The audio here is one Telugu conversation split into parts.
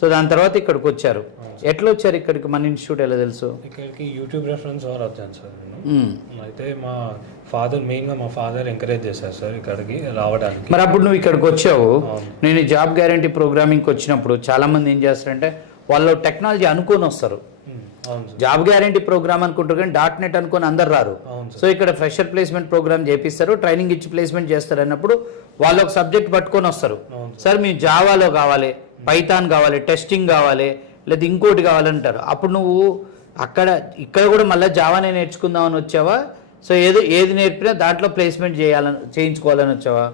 సో దాని తర్వాత ఇక్కడికి వచ్చారు. ఎట్లా వచ్చారు ఇక్కడికి? మన ఇన్స్టిట్యూట్ ఎలా తెలుసు? ఇక్కడికి యూట్యూబ్ రెఫరెన్స్ ద్వారా వచ్చాను సార్ నేను. అయితే మా ఫాదర్ ఎంకరేజ్ చేశారు సార్ ఇక్కడికి రావడానికి. మరి అప్పుడు నువ్వు ఇక్కడికి వచ్చావు. నేను ఈ జాబ్ గ్యారంటీ ప్రోగ్రామింగ్కి వచ్చినప్పుడు చాలా మంది ఏం చేస్తారంటే వాళ్ళు టెక్నాలజీ అనుకొని వస్తారు. జాబ్ గ్యారంటీ ప్రోగ్రామ్ అనుకుంటారు కానీ .NET అనుకొని అందరు రారు. సో ఇక్కడ ఫ్రెషర్ ప్లేస్మెంట్ ప్రోగ్రామ్ చేపిస్తారు, ట్రైనింగ్ ఇచ్చి ప్లేస్మెంట్ చేస్తారు అన్నప్పుడు వాళ్ళు ఒక సబ్జెక్ట్ పట్టుకొని వస్తారు. సార్ మేము జావాలో కావాలి, పైథాన్ కావాలి, టెస్టింగ్ కావాలి, లేదా ఇంకోటి కావాలంటారు. అప్పుడు నువ్వు ఇక్కడ కూడా మళ్ళీ జావానే నేర్చుకుందామని వచ్చావా? సో ఏది నేర్పినా దాంట్లో ప్లేస్మెంట్ చేయించుకోవాలని వచ్చావా?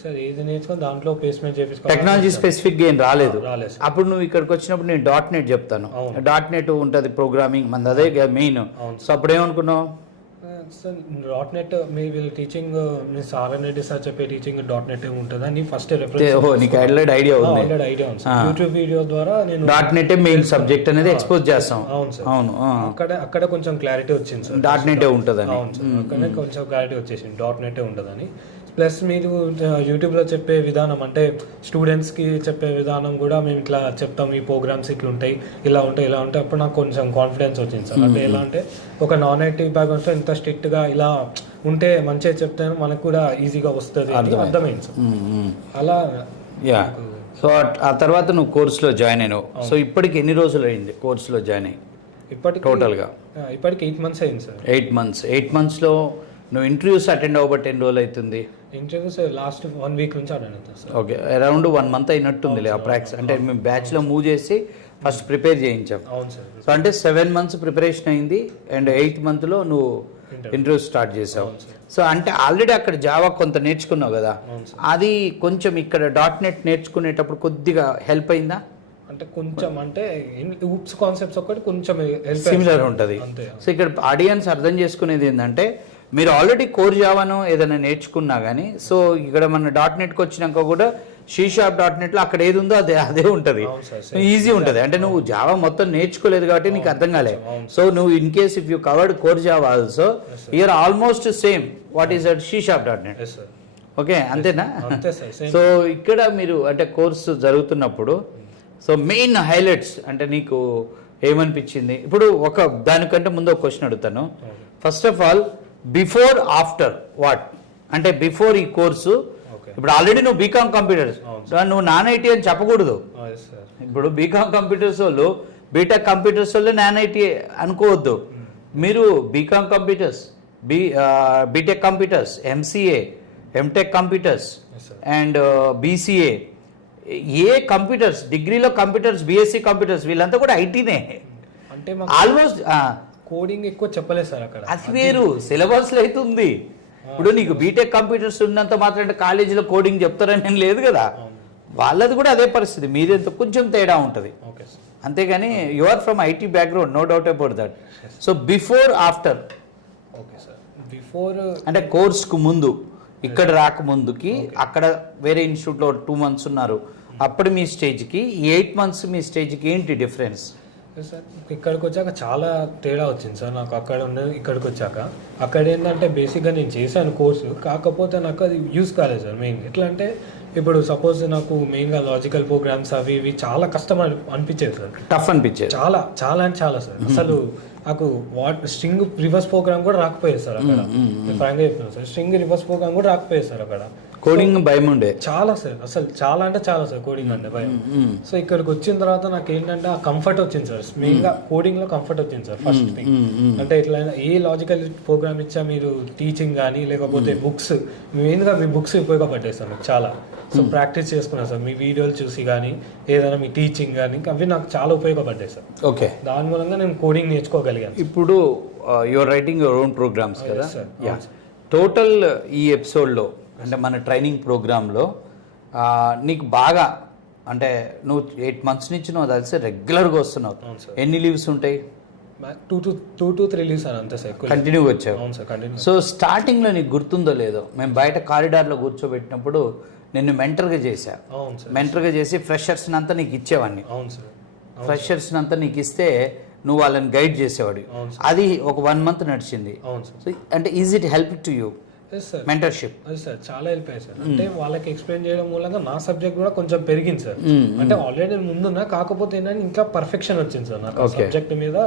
సార్ ఏది నేర్చుకుని దాంట్లో ప్లేస్మెంట్ చేయించుకోవాలి. టెక్నాలజీ స్పెసిఫిక్ ఏం రాలేదు. అప్పుడు నువ్వు ఇక్కడికి వచ్చినప్పుడు నేను .NET చెప్తాను. .NET ఉంటుంది ప్రోగ్రామింగ్, మనది అదే మెయిన్. సో అప్పుడు ఏమనుకున్నావు? సార్ .NET మీ వీళ్ళు టీచింగ్ మీ సార్ చెప్పే టీచింగ్ .NET ఉంటుంది అని ఫస్ట్ నీకు ఐడియా ఉంది. యూట్యూబ్ వీడియో ద్వారా నేను .NET మెయిన్ సబ్జెక్ట్ అనేది ఎక్స్పోజ్ చేస్తాం. అవును సార్. అవును. అక్కడ కొంచెం క్లారిటీ వచ్చింది సార్. .NET ఉంటుందని. అవును సార్. అక్కడే కొంచెం క్లారిటీ వచ్చేసింది .NET ఉంటుందని. ప్లస్ మీరు యూట్యూబ్లో చెప్పే విధానం అంటే స్టూడెంట్స్కి చెప్పే విధానం కూడా మేము ఇట్లా చెప్తాం, ఈ ప్రోగ్రామ్స్ ఇట్లా ఉంటాయి, ఇలా ఉంటాయి, ఇలా ఉంటాయి. అప్పుడు నాకు కొంచెం కాన్ఫిడెన్స్ వచ్చింది సార్. అంటే ఎలా అంటే ఒక .NET బ్యాక్గ్రౌండ్తో ఇంత స్ట్రిక్ట్గా ఇలా ఉంటే మంచిగా చెప్తే మనకు కూడా ఈజీగా వస్తుంది అని అర్థమైంది సార్. అలా సో ఆ తర్వాత నువ్వు కోర్సులో జాయిన్ అయినావు. సో ఇప్పటికి ఎన్ని రోజులు అయింది కోర్సులో జాయిన్ అయ్యి? టోటల్గా ఇప్పటికి 8 months అయింది సార్. 8 monthsలో నువ్వు ఇంటర్వ్యూస్ అటెండ్ అవ్వబట్టి ఎన్ని రోజులు అవుతుంది? ఇంటర్వ్యూస్ లాస్ట్ 1 week నుంచి అటెండ్ అవుతుంది సార్. ఓకే, అరౌండ్ 1 month అయినట్టుంది అప్రాక్స్. అంటే మేము బ్యాచ్లో మూవ్ చేసి ఫస్ట్ ప్రిపేర్ చేయించాం. అవును సార్. సో అంటే 7 months ప్రిపరేషన్ అయింది అండ్ 8th monthలో నువ్వు ఇంటర్వ్యూ స్టార్ట్ చేసావు. సో అంటే ఆల్రెడీ అక్కడ జావా కొంత నేర్చుకున్నావు కదా, అది కొంచెం ఇక్కడ .NET నేర్చుకునేటప్పుడు కొద్దిగా హెల్ప్ అయిందా? అంటే కొంచెం అంటే హూప్స్ కాన్సెప్ట్స్ ఒకటి కొంచెం సిమిలర్ ఉంటుంది. సో ఇక్కడ ఆడియన్స్ అర్థం చేసుకునేది ఏంటంటే మీరు ఆల్రెడీ కోర్ జావాను ఏదైనా నేర్చుకున్నా కానీ, సో ఇక్కడ మన .NETకి వచ్చినాక కూడా C# .NEట్లో అక్కడ ఏది ఉందో అదే ఉంటుంది. ఈజీ ఉంటుంది. అంటే నువ్వు జావా మొత్తం నేర్చుకోలేదు కాబట్టి నీకు అర్థం కాలేదు. సో నువ్వు in case if you covered core Java also you are almost same what is that C# .NET. Okay, అంతేనా? సో ఇక్కడ మీరు అంటే కోర్సు జరుగుతున్నప్పుడు సో మెయిన్ హైలైట్స్ అంటే నీకు ఏమనిపించింది? ఇప్పుడు దానికంటే ముందు ఒక క్వశ్చన్ అడుగుతాను. First of all before after what అంటే బిఫోర్ ఈ కోర్సు ఇప్పుడు ఆల్రెడీ నువ్వు బీకామ్ కంప్యూటర్స్, నువ్వు .NIT అని చెప్పకూడదు. ఇప్పుడు బీకామ్ కంప్యూటర్స్ వాళ్ళు బీటెక్ కంప్యూటర్స్ వాళ్ళు .NIT అనుకోవద్దు. మీరు BCom computers, BTech computers, MCA, MTech computers and BCA, ఏ కంప్యూటర్స్ డిగ్రీలో కంప్యూటర్స్, BSc కంప్యూటర్స్ వీళ్ళంతా కూడా ఐటీనే. అంటే ఆల్మోస్ట్ కోడింగ్ ఎక్కువ చెప్పలేదు సార్ అక్కడ. అది వేరు సిలబస్లో అయితే ఉంది. ఇప్పుడు నీకు బీటెక్ కంప్యూటర్స్ ఉన్నంత మాత్రం కాలేజీలో కోడింగ్ చెప్తారని ఏం లేదు కదా, వాళ్ళది కూడా అదే పరిస్థితి. మీదంత కొంచెం తేడా ఉంటుంది అంతేగాని you are from IT background, no doubt about that. So before after అంటే కోర్స్కు ముందు ఇక్కడ రాకముందుకి అక్కడ వేరే ఇన్స్టిట్యూట్లో 2 months ఉన్నారు, అప్పుడు మీ స్టేజ్కి 8 months మీ స్టేజ్కి ఏంటి డిఫరెన్స్? సార్ ఇక్కడికి వచ్చాక చాలా తేడా వచ్చింది సార్ నాకు. అక్కడ ఉన్నది ఇక్కడికి వచ్చాక అక్కడ ఏంటంటే బేసిక్గా నేను చేశాను కోర్సు, కాకపోతే నాకు అది యూస్ కాలేదు సార్. మెయిన్ ఎట్లా అంటే ఇప్పుడు సపోజ్ నాకు మెయిన్గా లాజికల్ ప్రోగ్రామ్స్ అవి ఇవి చాలా కష్టం అనిపించేది సార్. టఫ్ అనిపించేది చాలా చాలా అంటే చాలా సార్. అసలు నాకు స్ట్రింగ్ రివర్స్ ప్రోగ్రామ్ కూడా రాకపోయేది సార్ అక్కడ. ఫ్రాంక్గా చెప్తున్నాను సార్, స్ట్రింగ్ రివర్స్ ప్రోగ్రామ్ కూడా రాకపోయేది సార్ అక్కడ. కోడింగ్ భయం ఉండే చాలా సార్, అసలు చాలా అంటే చాలా సార్ కోడింగ్ అంటే భయం. సో ఇక్కడికి వచ్చిన తర్వాత నాకు ఏంటంటే ఆ కంఫర్ట్ వచ్చింది సార్. మెయిన్ గా కోడింగ్ లో కంఫర్ట్ వచ్చింది సార్ ఫస్ట్ థింగ్. అంటే ఇట్లా ఏ లాజికల్ ప్రోగ్రామ్ ఇచ్చా మీరు టీచింగ్ కానీ లేకపోతే బుక్స్, మెయిన్ గా మీ బుక్స్ ఉపయోగపడ్డాయి సార్ మీకు చాలా. సో ప్రాక్టీస్ చేసుకున్నాను సార్ మీ వీడియోలు చూసి కానీ ఏదైనా మీ టీచింగ్ కానీ అవి నాకు చాలా ఉపయోగపడ్డాయి సార్. ఓకే, దాని మూలంగా నేను కోడింగ్ నేర్చుకోగలిగాను. ఇప్పుడు your writing your own programs కదా. టోటల్ ఈ ఎపిసోడ్లో అంటే మన ట్రైనింగ్ ప్రోగ్రాంలో నీకు బాగా అంటే నువ్వు 8 months నుంచి నువ్వు తెలిసి రెగ్యులర్గా వస్తున్నావు, ఎన్ని లీవ్స్ ఉంటాయి? 2 to 3 లీవ్స్ అంతే సార్, కంటిన్యూగా వచ్చావు. అవును సార్, కంటిన్యూ. సో స్టార్టింగ్లో నీకు గుర్తుందో లేదో, మేము బయట కారిడార్లో కూర్చోబెట్టినప్పుడు నిన్ను మెంటర్గా చేశా. మెంటర్గా చేసి ఫ్రెషర్స్ని అంతా నీకు ఇచ్చేవాడిని. ఫ్రెషర్స్ని అంతా నీకు ఇస్తే నువ్వు వాళ్ళని గైడ్ చేసేవాడు. అది ఒక 1 month నడిచింది. అంటే is it help to you? Yes sir, mentorship? అది సార్ చాలా హెల్ప్ అయ్యాయి సార్. అంటే వాళ్ళకి ఎక్స్ప్లెయిన్ చేయడం మూలంగా నా సబ్జెక్ట్ కూడా కొంచెం పెరిగింది సార్. అంటే ఆల్రెడీ ముందున్నా, కాకపోతే ఏంటంటే ఇంకా పర్ఫెక్షన్ వచ్చింది సార్ నాకు సబ్జెక్ట్ మీద.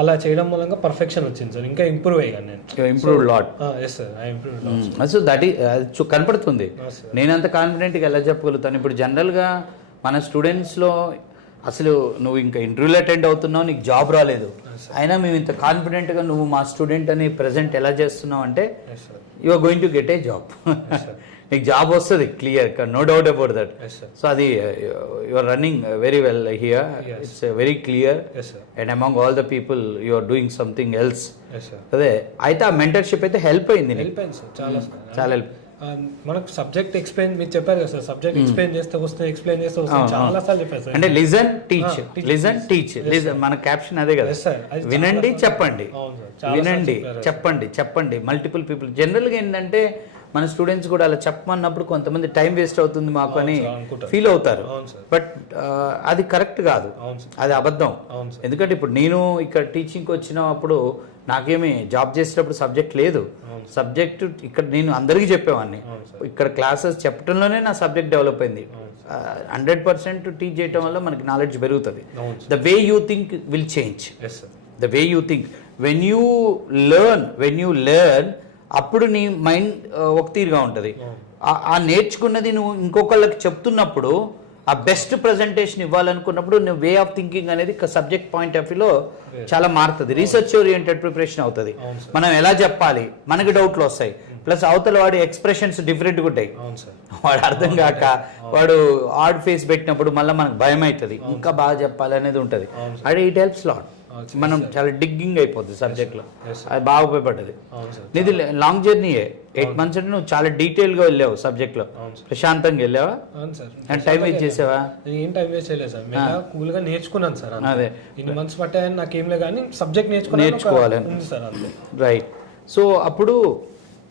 అలా చేయడం మూలంగా పర్ఫెక్షన్ వచ్చింది సార్, ఇంకా ఇంప్రూవ్ అయ్యాను నేను. Improve lot. Yes sir, I improve lot. So that కనపడుతుంది. నేనంత కాన్ఫిడెంట్గా ఎలా చెప్పగలుగుతాను? ఇప్పుడు జనరల్గా మన స్టూడెంట్స్లో అసలు నువ్వు ఇంకా ఇంటర్వ్యూలు అటెండ్ అవుతున్నావు, నీకు జాబ్ రాలేదు, అయినా మేము ఇంత కాన్ఫిడెంట్గా నువ్వు మా స్టూడెంట్ అని ప్రజెంట్ ఎలా చేస్తున్నావు అంటే you are going to get a job. నీకు జాబ్ వస్తుంది, clear, no doubt about that. So అది you are running very well here, it's very clear, and among all the people you are doing something else. అదే అయితే ఆ మెంటర్షిప్ అయితే హెల్ప్ అయింది, చాలా హెల్ప్. మనకు సబ్జెక్ట్ ఎక్స్ప్లెయిన్, మీరు చెప్పారు కదా సార్, సబ్జెక్ట్ ఎక్స్ప్లెయిన్ చేస్తే వస్తుంది చాలా సార్లు చెప్పారు సార్. అంటే లిజన్ టీచ్, లిజన్ టీచ్, మన క్యాప్షన్ అదే కదా, వినండి చెప్పండి, వినండి చెప్పండి, చెప్పండి. మల్టిపుల్ పీపుల్ జనరల్గా ఏంటంటే మన స్టూడెంట్స్ కూడా అలా చెప్పమన్నప్పుడు కొంతమంది టైం వేస్ట్ అవుతుంది మాకు అని ఫీల్ అవుతారు, బట్ అది కరెక్ట్ కాదు, అది అబద్ధం. ఎందుకంటే ఇప్పుడు నేను ఇక్కడ టీచింగ్కి వచ్చినప్పుడు నాకేమి జాబ్ చేసేటప్పుడు సబ్జెక్ట్ లేదు. సబ్జెక్ట్ ఇక్కడ నేను అందరికీ చెప్పేవాడిని, ఇక్కడ క్లాసెస్ చెప్పడంలోనే నా సబ్జెక్ట్ డెవలప్ అయింది. 100% టీచ్ చేయటం వల్ల మనకి నాలెడ్జ్ పెరుగుతుంది. The way you think will change, the way you think. When you learn అప్పుడు నీ మైండ్ ఒక తీరుగా ఉంటుంది. ఆ నేర్చుకున్నది నువ్వు ఇంకొకళ్ళకి చెప్తున్నప్పుడు, ఆ బెస్ట్ ప్రజెంటేషన్ ఇవ్వాలనుకున్నప్పుడు నువ్వు వే ఆఫ్ థింకింగ్ అనేది సబ్జెక్ట్ పాయింట్ ఆఫ్ వ్యూలో చాలా మారుతుంది. రీసెర్చ్ ఓరియంటెడ్ ప్రిపరేషన్ అవుతుంది. మనం ఎలా చెప్పాలి, మనకి డౌట్లు వస్తాయి, ప్లస్ అవతల వాడి ఎక్స్ప్రెషన్స్ డిఫరెంట్గా ఉంటాయి, వాడు అర్థం కాక వాడు ఆడ్ ఫేస్ పెట్టినప్పుడు మళ్ళీ మనకు భయం అవుతుంది, ఇంకా బాగా చెప్పాలి అనేది ఉంటుంది. అది ఇట్ హెల్ప్స్ లాట్. మనం చాలా డిగ్గింగ్ అయిపోద్ది సబ్జెక్ట్లో, అది బాగా ఉపయోగపడ్డది. నీది లాంగ్ జర్నీయే, 8 months అంటే నువ్వు చాలా డీటెయిల్గా వెళ్ళావు సబ్జెక్ట్లో, ప్రశాంతంగా వెళ్ళావా? అండ్ టైం వేస్ట్ చేసావా? ఏం టైం వేస్ట్ చేయలేదు సార్, నేను కూల్గా నేర్చుకున్నాను సార్. అదే ఇన్ని మంత్స్ పట్టాయని నాకేం లేదు, కానీ సబ్జెక్ట్ నేర్చుకోవాలి సార్, అంతే. రైట్. సో అప్పుడు